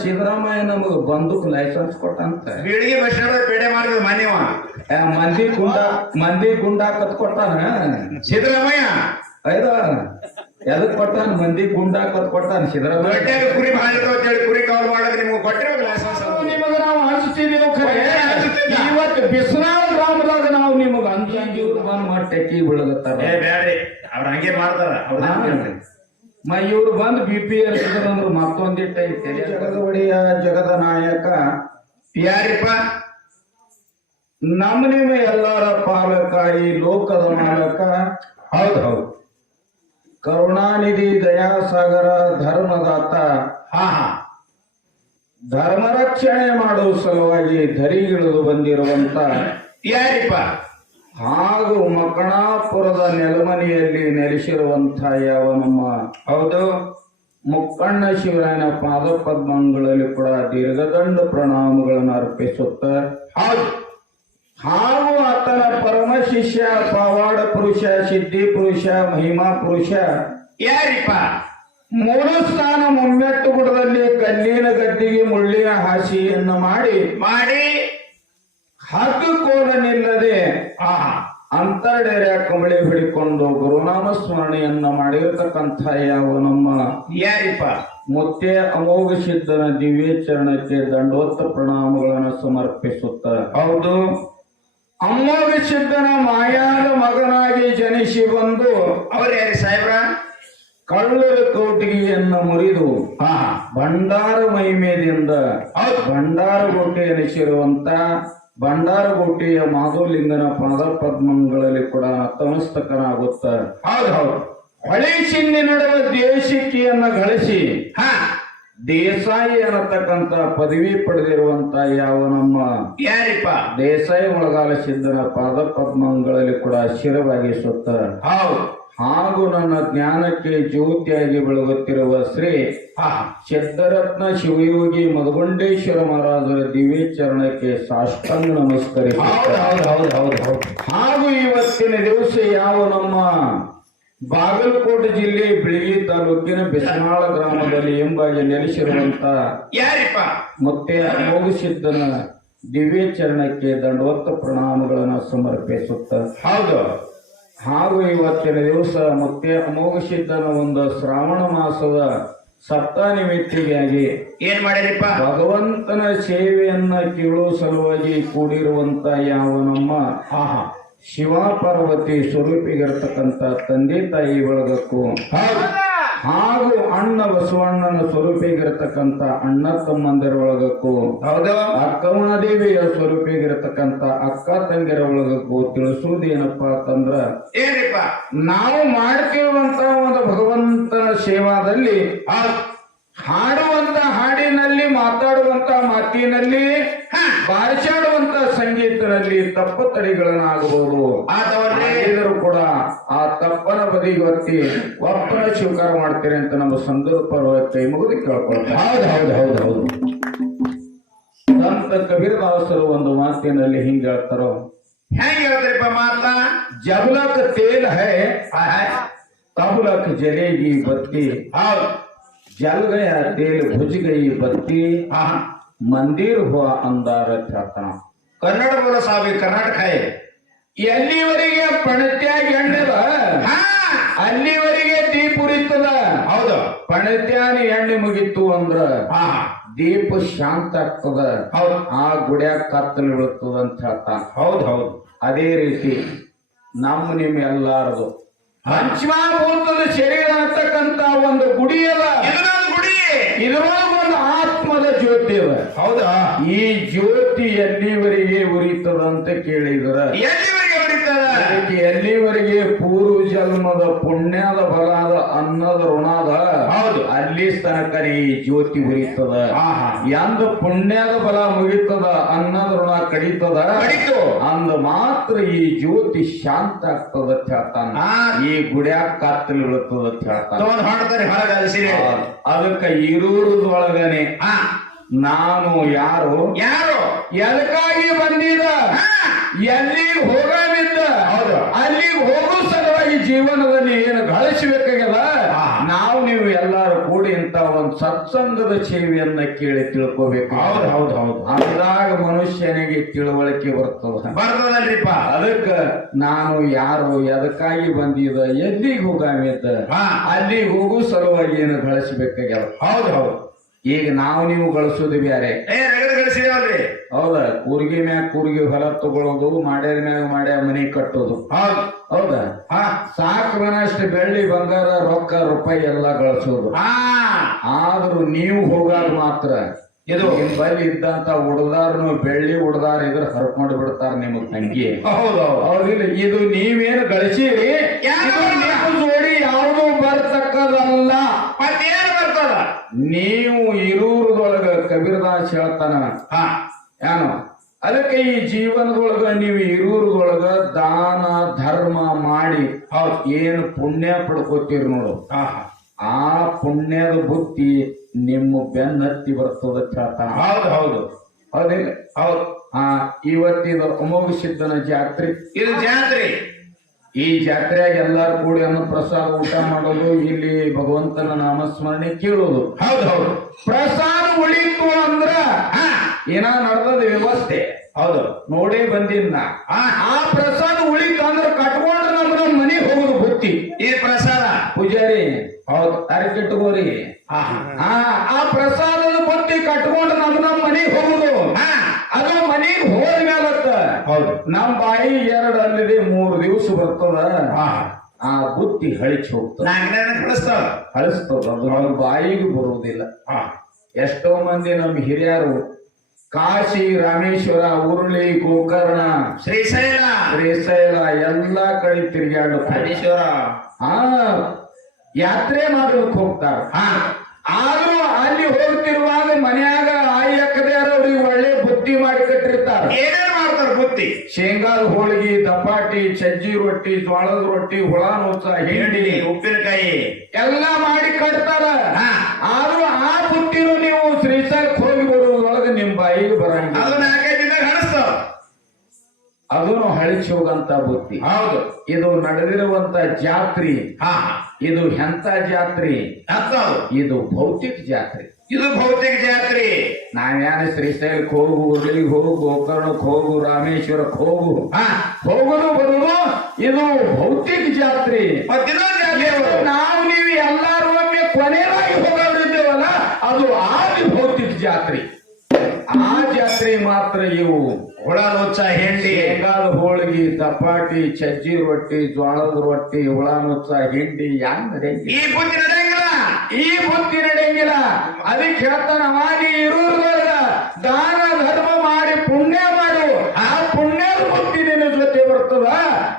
ಸಿದ್ದರಾಮಯ್ಯ ನಮಗ ಬಂದೂಕ್ ಲೈಸೆನ್ಸ್ ಕೊಟ್ಟಂತ. ಬೀಳಿಗೆ bus stand peda ಮಾಡಿದ ಮಾನ್ಯವ ಆ, ಮಂದಿ ಗುಂಡ ಮಂದಿ ಗುಂಡ ಕತ್ ಕೊಟ್ಟಾನ? ಸಿದ್ದರಾಮಯ್ಯ. ಐದ. ಎದಕ್ ಕೊಟ್ಟಾನ? ಮಂದಿ ಗುಂಡ ಕತ್ ಕೊಟ್ಟಾನ ಸಿದ್ದರಾಮಯ್ಯ? ಕುರಿ ಮಾಡಿದ್ರು ಅಂತ ಹೇಳಿ ಕುರಿ ಕವರ್ ಮಾಡಕ್ ನಿಮ್ಗೆ ಕೊಟ್ಟಿರೋ ಲೈಸೆನ್ಸ್ ನಿಮಗ ನಾವು ಹಂಚ್ತಿದೀವಿ ಖರೆ. ಇವತ್ತು ಬಿಸ್ನಾಳ ಗ್ರಾಮದಾಗ ನಾವು ನಿಮಗ ಅಂಜಿ ಅಂಗಿ ಬಂದ್ ಮಾಡಿ ಟೆಕ್ಕಿ ಬೀಳಗತ್ತಾರ. ಏ ಬ್ಯಾಡ್ರಿ. ಅವ್ರ ಹಂಗೆ ಮಾಡ್ತಾರ. ಅವ್ರ ಮ ಇವ್ರು ಬಂದು ಬಿ ಪಿ ಅಂದ್ರೆ ಮತ್ತೊಂದಿಟ್ಟ ಜಗದ ಒಡೆಯ ಜಗದ ನಾಯಕ ಯಾರಿಪ್ಪ? ನಮ್ಮ ನಿಮ್ಮ ಎಲ್ಲರ ಪಾಲಕ ಈ ಲೋಕದ ಮಾಲಕ. ಹೌದು ಹೌದು. ಕರುಣಾನಿಧಿ ದಯಾಸಾಗರ ಧರ್ಮದಾತ. ಹಾ ಹಾ. ಧರ್ಮ ರಕ್ಷಣೆ ಮಾಡುವ ಸಲುವಾಗಿ ಧರಿಗಿಳಿದು ಬಂದಿರುವಂತ. ಯಾರಿಪ್ಪ? ಹಾಗೂ ಮಕ್ಕಣಾಪುರದ ನೆಲಮನೆಯಲ್ಲಿ ನೆಲೆಸಿರುವಂಥ ಯಾವನಮ್ಮ ಹೌದು. ಮುಕ್ಕಣ್ಣ ಶಿವರಾಯನ ಪಾದ ಪದ್ಮಗಳಲ್ಲಿ ಕೂಡ ದೀರ್ಘದಂಡ ಪ್ರಣಾಮಗಳನ್ನು ಅರ್ಪಿಸುತ್ತ. ಹೌದು. ಹಾಗೂ ಆತನ ಪರಮ ಶಿಷ್ಯ ಪವಾಡ ಪುರುಷ ಸಿದ್ಧಿ ಪುರುಷ ಮಹಿಮಾ ಪುರುಷ. ಯಾರಿಪ್ಪ? ಮೂರು ಸ್ಥಾನ ಮುಮ್ಮೆಟ್ಟು ಗುಡದಲ್ಲಿ ಕಲ್ಲಿನ ಗದ್ದಿಗೆ ಮುಳ್ಳಿನ ಹಾಸಿಯನ್ನು ಮಾಡಿ ಮಾಡಿ. ಹಕ್ಕು ಕೋಲನಿಲ್ಲದೆ ಆ ಹಾ ಅಂತರ್ಡೆರೆಯ ಕಂಬಳಿ ಹಿಡಿಕೊಂಡು ಗುರುನಾಮ ಸ್ಮರಣೆಯನ್ನ ಮಾಡಿರತಕ್ಕಂಥ ಯಾವ ನಮ್ಮ ಯಾರಿಪ ಮುತ್ತೆ ಅಮೋಘ ಸಿದ್ಧನ ದಿವ್ಯ ಚರಣಕ್ಕೆ ದಂಡೋತ್ತ ಪ್ರಣಾಮಗಳನ್ನು ಸಮರ್ಪಿಸುತ್ತ. ಹೌದು. ಅಮೋಘ ಸಿದ್ಧನ ಮಾಯಾದ ಮಗನಾಗಿ ಜನಿಸಿ ಬಂದು ಅವರ್ಯಾರಿ ಯಾರಿ ಸಾಹೇಬ್ರ? ಕಳ್ಳರ ಕೌಟಿಗೆಯನ್ನ ಮುರಿದು ಆ ಭಂಡಾರ ಮಹಿಮೆಯಿಂದ ಭಂಡಾರಗೋಟೆ ಎನಿಸಿರುವಂತ ಭಂಡಾರಗೋಟೆಯ ಮಾಧವಲಿಂಗನ ಪಾದ ಪದ್ಮಗಳಲ್ಲಿ ಕೂಡ ತಮಸ್ತಕನಾಗುತ್ತ. ಹೌದು ಹೌದು. ಹೊಳೆ ಚಿನ್ನಿ ನಡುವೆ ದೇಶಿಕೆಯನ್ನ ಗಳಿಸಿ ಹಾ. ದೇಸಾಯಿ ಅನ್ನತಕ್ಕಂತ ಪದವಿ ಪಡೆದಿರುವಂತ ಯಾವ ನಮ್ಮ ಯಾರಿಪ್ಪ? ದೇಸಾಯಿ ಒಳಗಾಲ ಸಿದ್ದನ ಪಾದ ಪದ್ಮಗಳಲ್ಲಿ ಕೂಡ ಶಿರವಾಗಿಸುತ್ತ. ಹೌದು. ಹಾಗೂ ನನ್ನ ಜ್ಞಾನಕ್ಕೆ ಜ್ಯೋತಿಯಾಗಿ ಬೆಳಗುತ್ತಿರುವ ಶ್ರೀ ಸಿದ್ಧರತ್ನ ಶಿವಯೋಗಿ ಮಧುಗೊಂಡೇಶ್ವರ ಮಹಾರಾಜರ ದಿವ್ಯ ಚರಣಕ್ಕೆ ಸಾಷ್ಟಾಂಗ ಹೌದು ನಮಸ್ಕರಿಸುತ್ತ ಹೌದು ಹೌದು ಹೌದು ಹೌದು. ಹಾಗೂ ಇವತ್ತಿನ ದಿವಸ ಯಾವ ನಮ್ಮ ಬಾಗಲಕೋಟೆ ಜಿಲ್ಲೆ ಬಿಳಿಗಿ ತಾಲೂಕಿನ ಬಿಸನಾಳ ಗ್ರಾಮದಲ್ಲಿ ಎಂಬಾಗಿ ನೆಲೆಸಿರುವಂತ ಯಾರಿಪ್ಪ? ಮತ್ತೆ ಮೋಗಿಸಿದ್ದನ ದಿವ್ಯ ಚರಣಕ್ಕೆ ದಂಡವತ್ತ ಪ್ರಣಾಮಗಳನ್ನು ಸಮರ್ಪಿಸುತ್ತ ಹೌದು. ಹಾಗೂ ಇವತ್ತಿನ ದಿವಸ ಮತ್ತೆ ಅಮೋಘಸಿದ್ದನ ಒಂದು ಶ್ರಾವಣ ಮಾಸದ ಸಪ್ತ ನಿಮಿತ್ತಿಗಾಗಿ ಏನ್ ಮಾಡಿರಿಪ್ಪ ಭಗವಂತನ ಸೇವೆಯನ್ನ ಕೇಳುವ ಸಲುವಾಗಿ ಕೂಡಿರುವಂತ ಯಾವ ನಮ್ಮ ಆಹ. ಶಿವ ಪಾರ್ವತಿ ಸ್ವರೂಪಿಗಿರ್ತಕ್ಕಂಥ ತಂದೆ ತಾಯಿ ಬಳಗಕ್ಕೂ. ಹಾಗೂ ಅಣ್ಣ ಬಸವಣ್ಣನ ಸ್ವರೂಪಿಗಿರತಕ್ಕಂತ ಅಣ್ಣ ತಮ್ಮಂದಿರ ಒಳಗಕ್ಕೂ ಅಕ್ಕಮ್ಮ ದೇವಿಯ ಸ್ವರೂಪಿಗಿರತಕ್ಕಂತ ಅಕ್ಕ ತಂಗಿರ ಒಳಗಕ್ಕೂ ತಿಳಿಸುವುದೇನಪ್ಪ ಅಂತಂದ್ರ ಏನಪ್ಪ? ನಾವು ಮಾಡ್ತಿರುವಂತ ಒಂದು ಭಗವಂತನ ಸೇವಾದಲ್ಲಿ ಹೌದು ಹಾಡುವಂತ ಹಾಡಿನಲ್ಲಿ ಮಾತಾಡುವಂತ ಮಾತಿನಲ್ಲಿ ಬಾರಿಸಾಡುವಂತ ಸಂಗೀತದಲ್ಲಿ ತಪ್ಪು ತಡಿಗಳನ್ನಾಗಬಹುದು. ಆದರೂ ಕೂಡ ಆ ತಪ್ಪನ ಬದಿಗೊತ್ತಿ ಒಪ್ಪನ ಸ್ವೀಕಾರ ಮಾಡ್ತೀರಿ ಅಂತ ನಮ್ಮ ಸಂದರ್ಭ ಕೈ ಮುಗಿದು ಕೇಳ್ಕೊಳ್ತಾರೆ ಹೌದು ಹೌದು ಹೌದು ಹೌದು. ಸಂತ ಕಬೀರದಾಸರು ಒಂದು ಮಾತಿನಲ್ಲಿ ಹಿಂಗ ಹೇಳ್ತಾರೋ ಹೆಂಗ ಹೇಳ್ತಾರಪ್ಪ ಮಾತ? ಜಬಲಕ್ ತೇಲ್ ಹೈ ತಬಲಕ್ ಜಲೇಗಿ ಬತ್ತಿ. ಹೌದು. जल गया तेल बुझ गई बत्ती ಹಾ ಹಾ मंदिर हुआ अंधार ख्यातना ಕನ್ನಡ ಬೋಲ ಸಾಬಿ ಕರ್ನಾಟಕ ಹೈ ಎಲ್ಲಿವರೆಗೆ ಪಣತ್ಯಾಗ ಎಣ್ಣೆದ ಹಾ ಅಲ್ಲಿವರೆಗೆ ದೀಪ ಉರಿತದ ಹೌದು ಪಣತ್ಯಾನ ಎಣ್ಣೆ ಮುಗಿತು ಅಂದ್ರ ಹಾ ಹಾ ದೀಪ ಶಾಂತ ಆಗ್ತದ ಹೌದು ಆ ಗುಡಿಯಾಗ ಕತ್ತಲು ಬೀಳುತ್ತದ ಅಂತ ಹೇಳ್ತಾನ ಹೌದು ಹೌದು ಅದೇ ರೀತಿ ನಮ್ಮ ನಿಮ್ ಎಲ್ಲಾರದು ಪಂಚಮಾಭೂತದ ಶರೀರ ಅಂತಕ್ಕಂತ ಒಂದು ಗುಡಿ ಅದ ಗುಡಿ. ಇದರೊಳಗೆ ಒಂದು ಆತ್ಮದ ಜ್ಯೋತಿ ಅದ. ಹೌದಾ? ಈ ಜ್ಯೋತಿ ಎಲ್ಲಿವರೆಗೆ ಉರಿತದಂತ ಕೇಳಿದ್ರ. ಅದಕ್ಕೆ ಎಲ್ಲಿವರೆಗೆ ಪೂರ್ವ ಜನ್ಮದ ಪುಣ್ಯದ ಬಲದ ಅನ್ನದ ಋಣದ ಹೌದು. ಅಲ್ಲಿ ತನಕ ಈ ಜ್ಯೋತಿ ಉರಿತದ. ಎಂದ ಪುಣ್ಯದ ಬಲ ಮುಗಿತದ ಅನ್ನದ ಋಣ ಕಡಿತದ? ಕಡಿತು. ಅಂದ ಮಾತ್ರ ಈ ಜ್ಯೋತಿ ಶಾಂತ ಆಗ್ತದ ಅಂತ ಹೇಳ್ತಾನ ಈ ಗುಡ್ಯಾ ಕತ್ತಲು ಬೀಳುತ್ತದ ಅಂತ ಹೇಳ್ತಾನ ತಗೊಂಡ್ ಹಾಡ್ತಾರೆ ಹೊರಗೆ ಅದು ಸೀರೆ ಅದಕ್ಕ ಇರುವುದೊಳಗನೆ ನಾನು ಯಾರು? ಯಾರು? ಎದಕ್ಕಾಗಿ ಬಂದಿದ? ಎಲ್ಲಿ ಎಲ್ಲಿಗೆ ಅಲ್ಲಿ ಹೌದು. ಅಲ್ಲಿಗೆ ಹೋಗೋ ಸಲುವಾಗಿ ಜೀವನದಲ್ಲಿ ಏನು ಗಳಿಸಬೇಕಾಗಿಲ್ಲ. ನಾವು ನೀವು ಎಲ್ಲಾರು ಕೂಡಿ ಇಂತ ಒಂದು ಸತ್ಸಂಗದ ಸೇವೆಯನ್ನ ಕೇಳಿ ತಿಳ್ಕೋಬೇಕು. ಹೌದು ಹೌದು ಹೌದು. ಅಂದಾಗ ಮನುಷ್ಯನಿಗೆ ತಿಳುವಳಿಕೆ ಬರ್ತದ. ಬರ್ತದಲ್ರಿಪ್ಪ. ಅದಕ್ಕ ನಾನು ಯಾರು ಎದಕ್ಕಾಗಿ ಬಂದಿದ? ಎಲ್ಲಿಗೆ ಹೋಗಾಮಿದ್ದ ಅಲ್ಲಿ ಅಲ್ಲಿಗೆ ಹೋಗೋ ಸಲುವಾಗಿ ಏನು ಗಳಿಸಬೇಕಾಗಿಲ್ಲ ಹೌದು ಹೌದು. ಈಗ ನಾವು ನೀವು ಗಳಿಸೋದು ಬ್ಯಾರೆ ಗಳಿಸಿದೇವಲ್ರಿ ಹೌದ ಕೂರ್ಗಿ ಮ್ಯಾಗ ಕೂರ್ಗಿ ಹೊಲ ತಗೊಳ್ಳೋದು ಮಾಡ್ಯಾರ ಮ್ಯಾಗ ಮಾಡ್ಯ ಮನಿ ಕಟ್ಟೋದು. ಹೌದ. ಹೌದಾ? ಮನಷ್ಟು ಬೆಳ್ಳಿ ಬಂಗಾರ ರೊಕ್ಕ ರೂಪಾಯಿ ಎಲ್ಲಾ ಗಳಿಸೋದು. ಆದ್ರೂ ನೀವು ಹೋಗಾಗ ಮಾತ್ರ. ಇದು. ಬಲ್ಲಿ ಇದ್ದಂತ ಉಡ್ದಾರ್ನು ಬೆಳ್ಳಿ ಉಡ್ದಾರ ಇದ್ರ ಹರ್ಕೊಂಡು ಬಿಡ್ತಾರ ನಿಮ್ ತಂಗಿ. ಹೌದು ಹೌದು. ಹೌದಿಲ್ಲ ಇದು ನೀವೇನು ಗಳಿಸಿರಿ? ಜೋಡಿ ಯಾವುದು ಬರ್ತಕ್ಕದಲ್ಲ. ಬರ್ತದ ನೀವು ಇರೂರದೊಳಗ ಕಬೀರದಾಸ್ ಹೇಳ್ತಾನ. ಹಾ ಏನು ಅದಕ್ಕೆ ಈ ಜೀವನದೊಳಗ ನೀವು ಇರೂರದೊಳಗ ದಾನ ಧರ್ಮ ಮಾಡಿ ಹೌದು ಏನು ಪುಣ್ಯ ಪಡ್ಕೋತೀರಿ ನೋಡು. ಆ ಪುಣ್ಯದ ಬುತ್ತಿ ನಿಮ್ಮ ಬೆನ್ನತ್ತಿ ಬರ್ತದ ಹೇಳ್ತಾನ. ಹೌದು ಹೌದು. ಹೌದಿಲ್ಲ? ಹೌದು. ಆ ಇವತ್ತಿದ ಅಮೋಘ ಸಿದ್ಧನ ಜಾತ್ರೆ. ಇದು ಜಾತ್ರೆ. ಈ ಜಾತ್ರೆಯಾಗ ಎಲ್ಲರೂ ಕೂಡಿ ಅನ್ನ ಪ್ರಸಾದ ಊಟ ಮಾಡೋದು ಇಲ್ಲಿ ಭಗವಂತನ ನಾಮಸ್ಮರಣೆ ಕೇಳೋದು. ಹೌದು ಹೌದು. ಪ್ರಸಾದ ಉಳಿತು ಅಂದ್ರ ಏನ ನಡೆದದ ವ್ಯವಸ್ಥೆ? ಹೌದು. ನೋಡೇ ಬಂದಿನ್ನ ಹಾ. ಆ ಪ್ರಸಾದ ಉಳಿತು ಅಂದ್ರ ಕಟ್ಕೊಂಡ್ರ ಮನೆ ಮನೆಗೆ ಹೋಗುದು ಬುತ್ತಿ ಈ ಪ್ರಸಾದ? ಪೂಜಾರಿ ಹೌದು ಅರಕಿಟ್ಕೋರಿ ಆ ಆ ಪ್ರಸಾದದ ಬುತ್ತಿ ಕಟ್ಕೊಂಡು ನಮ್ಮ ಮನೆ ಮನೆಗೆ ಹೋಗುದು. ಅದು ಮನೆಗೆ ಹೋದ್ಮೇಲತ್ತ ಹೌದು. ನಮ್ ಬಾಯಿ ಎರಡು ಅಲ್ಲಿದೆ ಮೂರು ದಿವಸ ಬರ್ತದ. ಆ ಬುತ್ತಿ ಹಳಿಚ್ ಹೋಗ್ತದ. ಕಳಿಸ್ತಾವ ನಮ್ಮ ಬಾಯಿಗೆ ಬರುವುದಿಲ್ಲ ಎಷ್ಟೋ ಮಂದಿ ನಮ್ಮ ಹಿರಿಯರು ಕಾಶಿ ರಾಮೇಶ್ವರ ಉರುಳಿ ಗೋಕರ್ಣ ಶ್ರೀಶೈಲ ಶ್ರೀಶೈಲ ಎಲ್ಲಾ ಕಡೆ ತಿರುಗಾಡ ರಾಮೇಶ್ವರ. ಆ ಯಾತ್ರೆ ಮಾಡ್ಲಿಕ್ಕೆ ಹೋಗ್ತಾರ. ಹಾ. ಆದ್ರೂ ಅಲ್ಲಿ ಹೋಗ್ತಿರುವಾಗ ಮನೆಯಾಗ ಆಯಿ ಅಕ್ಕದೇರವ್ರಿಗೆ ಒಳ್ಳೆ ಬುದ್ಧಿ ಮಾಡಿ ಕಟ್ಟಿರ್ತಾರೆ. ಏನೇನ್ ಮಾಡ್ತಾರೆ ಬುದ್ಧಿ ಶೇಂಗಾದ ಹೋಳಿಗೆ ದಪಾಟಿ ಸಜ್ಜಿ ರೊಟ್ಟಿ ಜೋಳದ ರೊಟ್ಟಿ ಹುಳ ನುಚ್ಚ ಹಿಂಡಿ ಉಪ್ಪಿನಕಾಯಿ. ಎಲ್ಲ ಮಾಡಿ ಕಟ್ತಾರ. ಆದ್ರೂ ಆ ಬುದ್ಧಿನೂ ನೀವು ಶ್ರೀಶೈಲಕ್ಕೆ ಹೋಗಿ ಬರುವುದೊಳಗೆ ನಿಮ್ ಬಾಯಿಗೆ ಬರಂಗಿಲ್ಲ. ಅದನ್ನ ಅದನ್ನು ಹಳಿಸಿ ಹೋಗಂತ ಬುತ್ತಿ. ಹೌದು. ಇದು ನಡೆದಿರುವಂತ ಜಾತ್ರಿ. ಹಾ. ಇದು ಎಂತ ಜಾತ್ರಿ? ಇದು ಭೌತಿಕ ಜಾತ್ರೆ. ಇದು ಭೌತಿಕ ಜಾತ್ರೆ. ನಾವ್ಯಾನ ಶ್ರೀಶೈಲಕ್ಕೆ ಹೋಗು ಉರ್ಲಿಗೆ ಹೋಗು ಗೋಕರ್ಣಕ್ಕೆ ಹೋಗು ರಾಮೇಶ್ವರಕ್ಕೆ ಹೋಗು ಹೋಗುದು ಬರುದು ಇದು ಭೌತಿಕ ಜಾತ್ರೆ. ದಪಾಟಿ ಚಜ್ಜಿ ರೊಟ್ಟಿ ಜ್ವಾಳದ ರೊಟ್ಟಿ ನುಚ್ಚ ಹಿಂಡಿ ನಡೆಯಂಗಿಲ್ಲ. ಈ ಬುದ್ಧಿ ನಡೆಯಂಗಿಲ್ಲ. ಈ ಬುದ್ಧಿ ನಡೆಯಂಗಿಲ್ಲ. ಅದಕ್ಕೆ ಹೇಳ್ತಾನ ಮಾಡಿ ಇರುವುದಲ್ಲ ದಾನ ಧರ್ಮ ಮಾಡಿ ಪುಣ್ಯ ಮಾಡು. ಆ ಪುಣ್ಯ ಬುದ್ಧಿ ನಿನ್ನ ಜೊತೆ ಬರ್ತದ.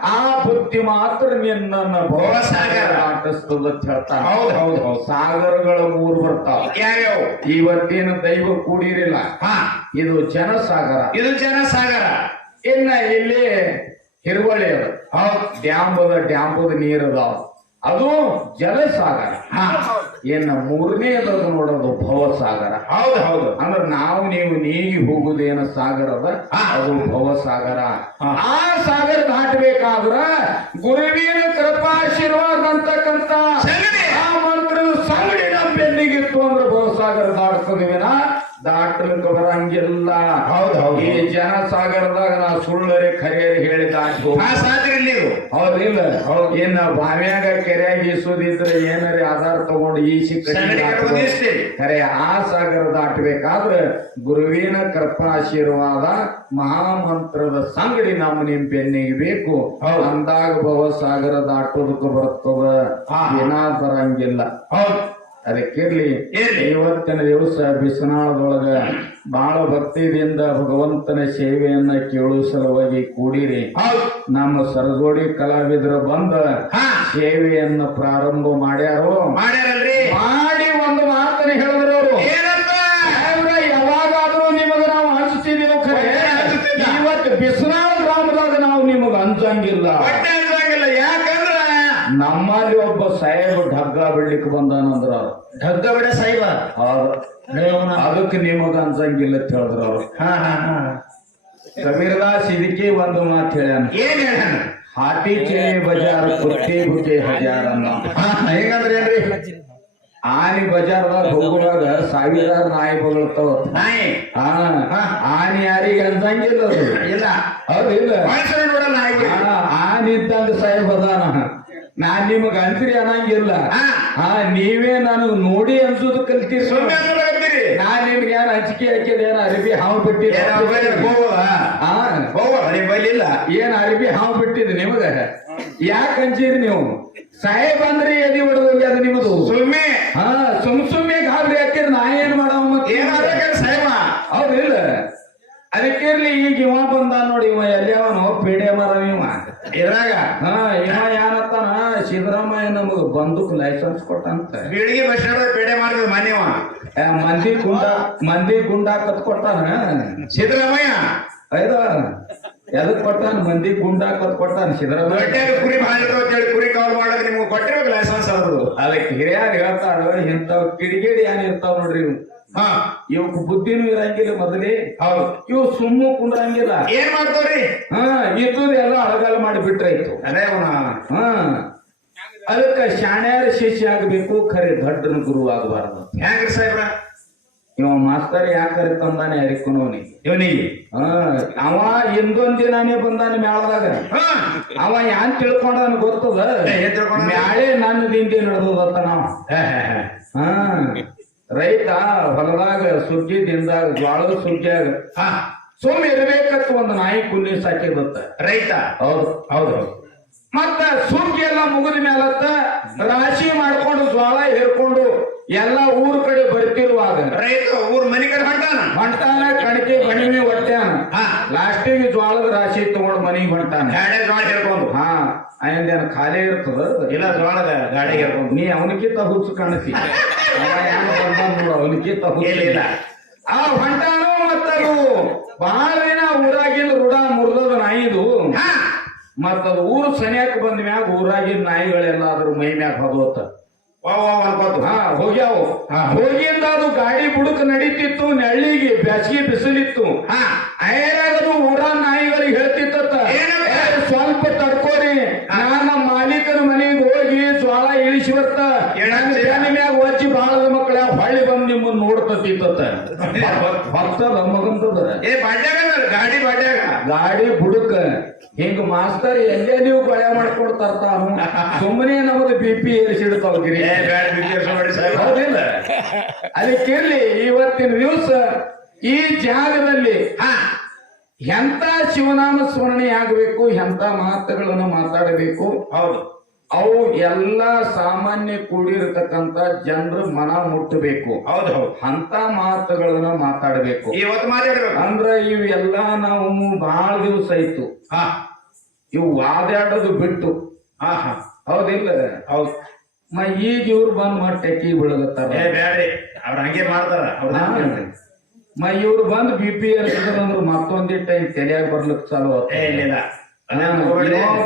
ಆ ಬುದ್ಧಿ ಮಾತ್ರ ನಿನ್ನ ಭವಸಾಗರ. ಆಟಿಸ್ತದ ಅಂತ ಹೇಳ್ತಾನ. ಹೌದು ಹೌದು ಹೌದು. ಸಾಗರಗಳ ಮೂರು ಬರ್ತಾವ. ಯಾರ್ಯಾವ? ಇವತ್ತೇನು ದೈವ ಕೂಡಿರಿಲ್ಲ. ಹಾ. ಇದು ಜನಸಾಗರ. ಇದು ಜನಸಾಗರ. ಇನ್ನ ಇಲ್ಲಿ ಹಿರುವಳಿ ಅದ ಹೌದ್ ಡ್ಯಾಂಬದ ಡ್ಯಾಂಬದ ನೀರ್ ಅದಾವ ಅದು ಜಲಸಾಗರ. ಏನ ಮೂರನೇದ ನೋಡೋದು ಭವಸಾಗರ. ಹೌದು ಹೌದು. ಅಂದ್ರೆ ನಾವು ನೀವು ನೀಗಿ ಹೋಗುದೇನ ಸಾಗರ ಅದ? ಅದು ಭವಸಾಗರ. ಆ ಸಾಗರ ದಾಟಬೇಕಾದ್ರ ಗುರುವಿನ ಕೃಪಾಶೀರ್ವಾದ ಅಂತಕ್ಕಂತ ಆ ಮಂತ್ರದ ಸಂಗಡಿ ನಮ್ಮ ಬೆನ್ನಿಗಿತ್ತು ಅಂದ್ರೆ ಭವಸಾಗರ ದಾಟ್ತದಿವಿನ ದಾಟ್ಲಿಕ್ಕೆ ಬರಂಗಿಲ್ಲ ಹೌದು, ಹೌದು. ಈ ಜನಸಾಗರದಾಗ ನಾ ಸುಳ್ಳರೆ ಖರೆಯರಿ ಹೇಳಿದ ಇಲ್ಲಿ ಹೌದಿಲ್ಲ ಇನ್ನ ಬಾವ್ಯಾಗ ಕೆರೆಯಾಗ ಈಸೋದಿದ್ರೆ ಏನಾರೇ ಆಧಾರ ತಗೊಂಡು ಈ ಶಿಕ್ಷಣ. ಖರೆ ಆ ಸಾಗರ ದಾಟಬೇಕಾದ್ರೆ ಗುರುವಿನ ಕೃಪಾಶೀರ್ವಾದ ಮಹಾಮಂತ್ರದ ಸಂಗಡಿ ನಮ್ಮ ನಿಮ್ ಬೆನ್ನಿಗೆ ಬೇಕು. ಹೌದು. ಅಂದಾಗ ಭವ ಸಾಗರ ದಾಟೋದಕ್ಕೆ ಬರ್ತದ. ದಿನ ಬರಂಗಿಲ್ಲ ಹೌದು. ಅದಕ್ಕಿರ್ಲಿ. ಇವತ್ತಿನ ದಿವಸ ಬಿಸಿನಾಳದೊಳಗ ಬಹಳ ಭಕ್ತಿಯಿಂದ ಭಗವಂತನ ಸೇವೆಯನ್ನ ಕೇಳುವ ಸಲುವಾಗಿ ಕೂಡಿರಿ. ನಮ್ಮ ಸರಜೋಡಿ ಕಲಾವಿದರು ಬಂದ ಸೇವೆಯನ್ನ ಪ್ರಾರಂಭ ಮಾಡ್ಯಾರು? ಮಾಡಿ ಒಂದು ಮಾತನ್ನು ಹೇಳಿದ್ರು. ಯಾವಾಗಾದ್ರೂ ನಿಮಗ ನಾವು ಹಂಚ್ತಿದ್ದ. ಇವತ್ತು ಬಿಸನಾಳ ಗ್ರಾಮದಾಗ ನಾವು ನಿಮಗ ಹಂಚಂಗಿಲ್ಲ. ನಮ್ಮಲ್ಲಿ ಒಬ್ಬ ಸಾಹೇಬ್ ಢಗ್ಗ ಬಿಡ್ಲಿಕ್ಕೆ ಬಂದಾನಂದ್ರ ಢಗ್ಗ ಬಿಡ ಸಾಹೇಬ? ಅದಕ್ಕೆ ನಿಮಗ ಅನ್ಸಂಗಿಲ್ಲ ಅಂತ ಹೇಳಿದ್ರು ಅವ್ರು. ಕಬೀರದಾಸ್ ಇದಕ್ಕೆ ಒಂದು ಮಾತು ಹೇಳ್ಯಾನ. ಏನ್ ಹೇಳ್ಯಾನ? ಹಾಟಿ ಚೇ ಬಜಾರ್ ಕುಟ್ಟಿ ಬುಟ್ಟಿ ಹಜಾರ್ ಅನ್ನೋ. ಹೆಂಗಂದ್ರೆ ಏನ್ರಿ? ಆನಿ ಬಜಾರ್ದಾಗ ಹೋಗುವಾಗ ಸಾವಿರಾರು ನಾಯಿ ಬಗಳ್ತಾವ. ನಾಯಿ? ಆನಿ ಯಾರಿಗೆ ಅನ್ಸಂಗಿಲ್ಲ ಅದು. ಇಲ್ಲ. ಹೌದಿಲ್ಲ ನೋಡಲ್ಲ ಆನಿ ಇದ್ದಂಗ ಸಾಹೇಬ್ ಅದಾನ. ನಾನ್ ನಿಮಗ ಅಂತ್ರಿ ಅನ್ನಂಗಿಲ್ಲ. ಹಾ. ನೀವೇ ನಾನು ನೋಡಿ ಅನ್ಸೋದ್ ಕಲ್ತೀರಿ ನಾನ್ ನಿಮ್ಗೆ ಏನ್ ಹಂಚಿಕೆ ಹಾಕಿದ ಏನ ಅರಿಬಿ ಹಾವು ಬಿಟ್ಟಿ ಬೈಲಿಲ್ಲ? ಏನ್ ಅರಿಬಿ ಹಾವು ಬಿಟ್ಟಿದ್ ನಿಮಗ? ಯಾಕ ಅಂಜೀರಿ ನೀವು? ಸಾಹೇಬ್ ಅಂದ್ರೆ ಎದಿ ಹೊಡೆದೋಗಿ ಅದ ನಿಮ್ದು. ಸುಮ್ಮನೆ ಹಾ ಸುಮ್ ಸುಮ್ಮನೆ ಗಾಬರಿ ಹಾಕಿರ್ ನಾ ಏನ್ ಮಾಡವ ಮತ್ತೆ ಏನಾದ್ರೆ ಸಾಹೇಬ? ಹೌದಿಲ್ಲ ಅದಕ್ಕಿರ್ಲಿ ಈಗ ಇವ ಬಂದ ನೋಡಿ ಇವ ಎಲ್ಲಿಯವನು ಪೀಡೆ ಮರವ ಇವ. ಇದ್ರಾಗ ಹಾ ಇವ ಏನತ್ತಾನ ಸಿದ್ದರಾಮಯ್ಯ ನಮಗ ಬಂದು ಲೈಸೆನ್ಸ್ ಕೊಟ್ಟಂತ. ಬೀಳಿಗೆ ಬಸ್ ಪೇಡೆ ಮಾಡಿದ್ರು ಮಾಡಿದ ಮಾನ್ಯವ ಮಂದಿ ಗುಂಡ ಮಂದಿ ಗುಂಡ ಕತ್ ಕೊಟ್ಟಾನ. ಸಿದ್ದರಾಮಯ್ಯ? ಐದ ಎದಕ್ ಕೊಟ್ಟಾನ? ಮಂದಿ ಗುಂಡ ಕತ್ ಕೊಟ್ಟಾನ ಸಿದ್ದರಾಮಯ್ಯ. ಕುರಿ ಮಾಡಿದ್ರು ಕುರಿ ಕಾಲ್ ಮಾಡಕ್ ನಿಮ್ಗೆ ಕೊಟ್ಟಿರ್ಬೇಕು ಲೈಸೆನ್ಸ್ ಅದು ಅದಕ್ಕೆ ಹಿರಿಯರು ಹೇಳ್ತಾರ ಇಂಥವ್ ಕಿಡಿಗೇಡಿ ಏನ್ ಇರ್ತಾವ ನೋಡ್ರಿ ಇವು ಹಾ. ಇವಕ್ ಬುದ್ಧಿನೂ ಇರಂಗಿಲ್ಲ ಮೊದಲೇ. ಹೌದು. ಇವ್ ಸುಮ್ಮ ಕುಂಡ್ರಂಗಿಲ್ಲ ಏನ್ ಮಾಡ್ತಾವ್ರಿ? ಹಾ ಇದ್ದದ್ ಎಲ್ಲ ಅಳಗಾಲ ಮಾಡಿ ಬಿಟ್ರಾಯ್ತು ಅದೇ ಅವನ. ಹಾ. ಅದಕ್ಕ ಶಾಣ್ಯಾರ ಶಿಷ್ಯ ಆಗ್ಬೇಕು ಖರೆ ದೊಡ್ಡನ ಗುರು ಆಗಬಾರದು ಹೆಂಗ್ರಿ ಸಾಹೇಬ್ರ? ಇವ ಮಾಸ್ತರ್ ಯಾಕರಿ ತಂದಾನೆ ಅವನಿಗೆ ಇವನಿಗೆ? ಹಾ ಅವ ಹಿಂದೊಂದ್ ದಿನಾನೇ ಬಂದಾನೆ ಮ್ಯಾಳದಾಗ. ಹಾ. ಅವ ಯಾನ್ ತಿಳ್ಕೊಂಡಾನ ಗೊತ್ತದ? ಮ್ಯಾಳೆ ನನ್ನ ದಿಂಡಿ ನಡೆದದತ್ತ ನಾವ. ಹಾ. ರೈತ ಹೊಲದಾಗ ಸುಗ್ಗಿ ದಿನದಾಗ ಜ್ವಾಳದ ಸುಗ್ಗಿಯಾಗ ಹಾ. ಸುಮ್ ಇರ್ಬೇಕಂತ ಒಂದು ನಾಯಿ ಕುಲ್ಲಿ ಸಾಕಿದತ್ತ ರೈತ. ಹೌದು ಹೌದು ಮತ್ತ ಸುಗ್ಗಿ ಎಲ್ಲ ಮುಗಿದ ಮೇಲತ್ತ ರಾಶಿ ಮಾಡ್ಕೊಂಡು ಜ್ವಾಳ ಹೇರ್ಕೊಂಡು ಎಲ್ಲ ಊರ್ ಕಡೆ ಬರ್ತಿರುವಾಗ ರೈತ ಊರ್ ಮನಿ ಕಡೆ ಹೊಂಟಾನ? ಹೊಂಟಾನ ಕಣಕಿ ಗಣಿಮೆ ಹೊಟ್ಟೆ ಹಾ. ಲಾಸ್ಟಿಗೆ ಜ್ವಾಳದ ರಾಶಿ ತಗೊಂಡು ಮನಿಗ್ ಹೊಂಟಾನ. ಜ್ವಾಳ ಹಿಡ್ಕೊಂಡು. ಹಾ. ಅಯ್ಯಂದೇನ ಖಾಲಿ ಇರ್ತದ ಇಲ್ಲ ಜೋಳದ ಗಾಡಿ ನೀ ಅವನಿಗಿಂತ ಹುಚ್ಚು ಕಾಣಿಸಿ ಅವನಿಗಿಂತ ಇಲ್ಲ ಆ ಹೊಂಟಾನು ಮತ್ತದು. ಬಹಳ ದಿನ ಊರಾಗಿನ ರುಡ ಮುರಿದದ ನಾಯಿದು. ಮತ್ತದು ಊರು ಸನಿಯಕ್ಕೆ ಬಂದ ಮ್ಯಾಗ ಊರಾಗಿನ ನಾಯಿಗಳೆಲ್ಲ ಅದ್ರ ಮೈ ಮ್ಯಾಗ ಹೋಗೋತ ಹಾ ಹೋಗ್ಯಾವು. ಹೋಗಿಂದ ಅದು ಗಾಡಿ ಬುಡಕ್ ನಡೀತಿತ್ತು ನೆಳ್ಳಿಗೆ ಬ್ಯಾಸಿಗೆ ಬಿಸಿಲಿತ್ತು. ಹಾ. ಊರ ನಾಯಿಗಳಿಗೆ ಹೇಳ್ತಿತ್ತ ಸ್ವಲ್ಪ ಸ್ವಲ್ಪ ತಡ್ಕೋರಿ ನಾನ ಮಾಲೀಕನ ಮನೆಗೆ ಹೋಗಿ ಜ್ವಾಳ ಇಳಿಸಿ ಬರ್ತ ಏನಂತ? ನನ್ನ ಮ್ಯಾಗ ಒಚ್ಚಿ ಬಾಳದ ಮಕ್ಕಳ ಹೊಳ್ಳಿ ಬಂದ್ ಮಗಂತದ ಏ ಬಾಡ್ಯಾಗ ಗಾಡಿ ಬಾಡ್ಯಾಗ. ಗಾಡಿ ಬುಡಕ. ಹಿಂಗ ಮಾಸ್ತರ್ ಎಲ್ಲೇ ನೀವು ಕೊಳೆ ಮಾಡ್ಕೊಂಡು ತರ್ತಾನು ಸುಮ್ಮನೆ ನಮಗ ಬಿ ಪಿ ಏರಿಸಿಡ್ತಾವ್ರಿ ಹೌದಿಲ್ಲ? ಅದಕ್ಕಿರ್ಲಿ ಇವತ್ತಿನ ದಿವಸ ಈ ಜಾಗದಲ್ಲಿ ಎಂತ ಶಿವನಾಮ ಸ್ಮರಣೆ ಆಗಬೇಕು ಎಂತ ಮಾತುಗಳನ್ನು ಮಾತಾಡಬೇಕು ಹೌದು. ಅವು ಎಲ್ಲ ಸಾಮಾನ್ಯ ಕೂಡಿರತಕ್ಕಂತ ಜನರ ಮನ ಮುಟ್ಟಬೇಕು. ಹೌದು ಹೌದು. ಅಂತ ಮಾತುಗಳನ್ನ ಮಾತಾಡಬೇಕು. ಇವತ್ತು ಮಾತಾಡಬೇಕು. ಅಂದ್ರೆ ಇವೆಲ್ಲ ನಾವು ಬಹಳ ದಿವಸ ಆಯ್ತು. ಹಾ. ಇವು ವಾದಾಡೋದು ಬಿಟ್ಟು. ಆಹಾ ಹಾ. ಹೌದಿಲ್ಲ? ಹೌದು. ಮ ಈಗ ಇವ್ರು ಬಂದ್ ಮಾಡಿ ಟೆಕ್ಕಿ ಬೀಳಗತ್ತಾರ. ಏ ಬ್ಯಾಡ್ರಿ. ಅವ್ರ ಹಂಗೆ ಮಾಡ್ತಾರ. ಅವ್ರ ಮ ಇವ್ರು ಬಂದ್ ಬಿ ಪಿ ಎಲ್ ಮತ್ತೊಂದಿಟ್ಟ ಟೈಮ್ ತಲೆಯಾಗಿ ಬರ್ಲಿಕ್ಕೆ ಚಾಲು ಇಲ್ಲ.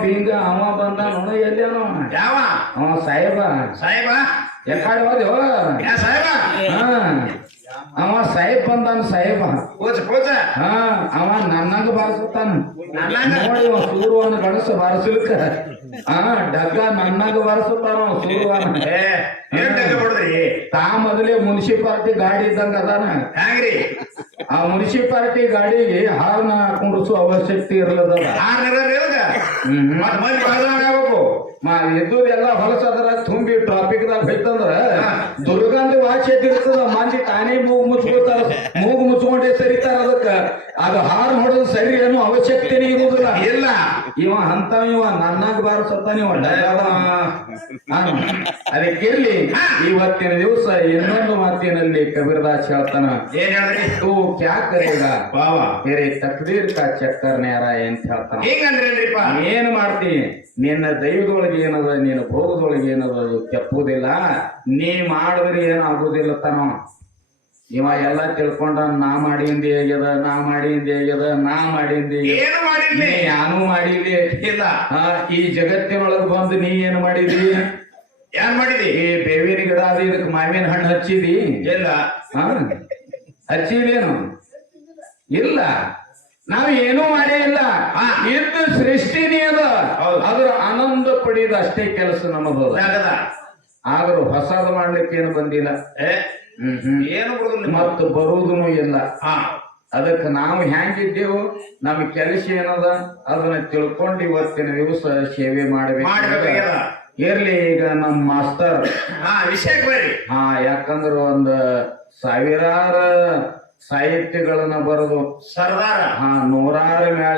ಬೀಗ ಅವ ಬಂದಾನ ಎಲ್ಲೇನೋ ಅವ ಯಾವ? ಅವ ಸಾಹೇಬ. ಸಾಹೇಬ? ಯಾಕಡೆ ಹೋದ್ಯೋ? ಸಾಹೇಬ? ಹಾ. ಅವ ಸಾಹೇಬ್ ಬಂದಾನ ಸಾಹೇಬ. ಹಾ ಅವ ನನ್ನಂಗ ಬಾರಿಸುತ್ತಾನ? ನೋಡಿ ಸೂರ್ವನ ಗಣಸ ಬಾರಿಸ್ಲಿಕ್ಕ. ಹಾ ಡಗ್ಗ ನನ್ನಂಗ ಬಾರಿಸುತ್ತಾನ ಸೂರ್ವನ ತಾ ಮೊದಲೇ ಮುನ್ಸಿಪಾಲ್ಟಿ ಗಾಡಿ ಇದ್ದಂಗ ಅದಾನ. ಆ ಮುನ್ಸಿಪಾಲ್ಟಿ ಗಾಡಿಗೆ ಹಾರ್ನ ಕುಂಡ್ರಿಸೋ ಅವಶ್ಯಕತೆ ಇರಲದ ಹ್ಮ್. ಮತ್ ಇದು ಎಲ್ಲ ಆಗಬೇಕು ಮಾ ಹೊಲಸದ್ರ ತುಂಬಿ ಟ್ರಾಫಿಕ್ ದಾಗ ಹೋಯ್ತಂದ್ರ. ದುರ್ಗಂಧ ವಾಚ್ ಎದ್ದಿರ್ತದ ಮಂದಿ ತಾನೇ ಮೂಗು ಮುಚ್ಕೊತಾರ ಮೂಗು ಮುಚ್ಕೊಂಡೇ ಸರಿತಾರ ಅದು ಹಾರ್ನ್ ಹೊಡೆದು ಸರಿ ಏನು ಅವಶ್ಯಕತೆನೇ ಇರುವುದಿಲ್ಲ. ಇಲ್ಲ. ಇವ ಅಂತ ಇವ ನನ್ನಾಗ ಬಾರಿಸತ್ತಾನ ಇವ ಅದಕ್ಕಿರ್ಲಿ ಇವತ್ತಿನ ದಿವಸ ಇನ್ನೊಂದು ಮಾತಿನಲ್ಲಿ ಕಬೀರದಾಸ್ ಹೇಳ್ತಾನ ಏನ್ ಹೇಳ್ರಿ ತೂ ಕ್ಯಾ ಕರೇಗ? ಬಾವ. ಬೇರೆ ತಕ್ದೀರ್ ಕಾ ಚಕ್ಕರ್ ನೇರ ಅಂತ ಹೇಳ್ತಾನ. ಹಿಂಗಂದ್ರೇನ್ರಿಪ್ಪ ಏನ್ ಮಾಡ್ತೀನಿ ನಿನ್ನ ದೈವದೊಳಗೆ ಏನದ ನಿನ್ನ ಭೋಗದೊಳಗೆ ಏನದ ಅದು ತೆಪ್ಪುದಿಲ್ಲ ನೀ ಮಾಡಿದ್ರೆ ಏನಾಗುದಿಲ್ಲ ತನವ ಇವ ಎಲ್ಲ ತಿಳ್ಕೊಂಡ ನಾ ಮಾಡಿಂದಿ ಹೇಗ್ಯದ ನಾ ಮಾಡಿಂದಿ ಹೇಗ್ಯದ ನಾ ಮಾಡಿಂದಿ. ಏನು ಮಾಡಿದ್ರಿ ನೀ ಯಾನು ಮಾಡಿದಿ ಇಲ್ಲ. ಈ ಜಗತ್ತಿನೊಳಗೆ ಬಂದು ನೀ ಏನ್ ಮಾಡಿದಿ ಏನ್ ಮಾಡಿದಿ ಈ ಬೇವಿನ ಗಿಡ ಅದು ಇದಕ್ಕೆ ಮಾವಿನ ಹಣ್ಣು ಹಚ್ಚಿದಿ? ಇಲ್ಲ? ಹಚ್ಚಿದೇನು? ಇಲ್ಲ. ನಾವು ಏನೂ ಮಾಡೇ ಇಲ್ಲ. ಇದ್ದು ಸೃಷ್ಟಿನೇ ಅದ. ಅದ್ರ ಆನಂದ ಪಡೆಯದ ಅಷ್ಟೇ ಕೆಲಸ ಯಾಕದ? ಆದ್ರೂ ಹೊಸದು ಮಾಡ್ಲಿಕ್ಕೆ ಏನು ಬಂದಿಲ್ಲ ಏನು ಬರೋದು ನಿಮ್ಮ ಮತ್ತು ಬರುವುದೂ ಇಲ್ಲ. ಹಾ. ಅದಕ್ಕೆ ನಾವು ಹೆಂಗಿದ್ದೇವು ನಮ್ ಕೆಲಸ ಏನದ ಅದನ್ನ ತಿಳ್ಕೊಂಡು ಇವತ್ತಿನ ದಿವಸ ಸೇವೆ ಮಾಡಬೇಕು. ಇರ್ಲಿ ಈಗ ನಮ್ಮ ಮಾಸ್ತರ್. ಹಾ ವಿಷಯಕ್ಕೆ ಬರ್ರಿ. ಹಾ ಯಾಕಂದ್ರ ಒಂದ್ ಸಾವಿರಾರ ಸಾಹಿತ್ಯಗಳನ್ನ ಬರೆದು ಸರ್ದಾರ. ಹಾ ನೂರಾರು ಮ್ಯಾಲ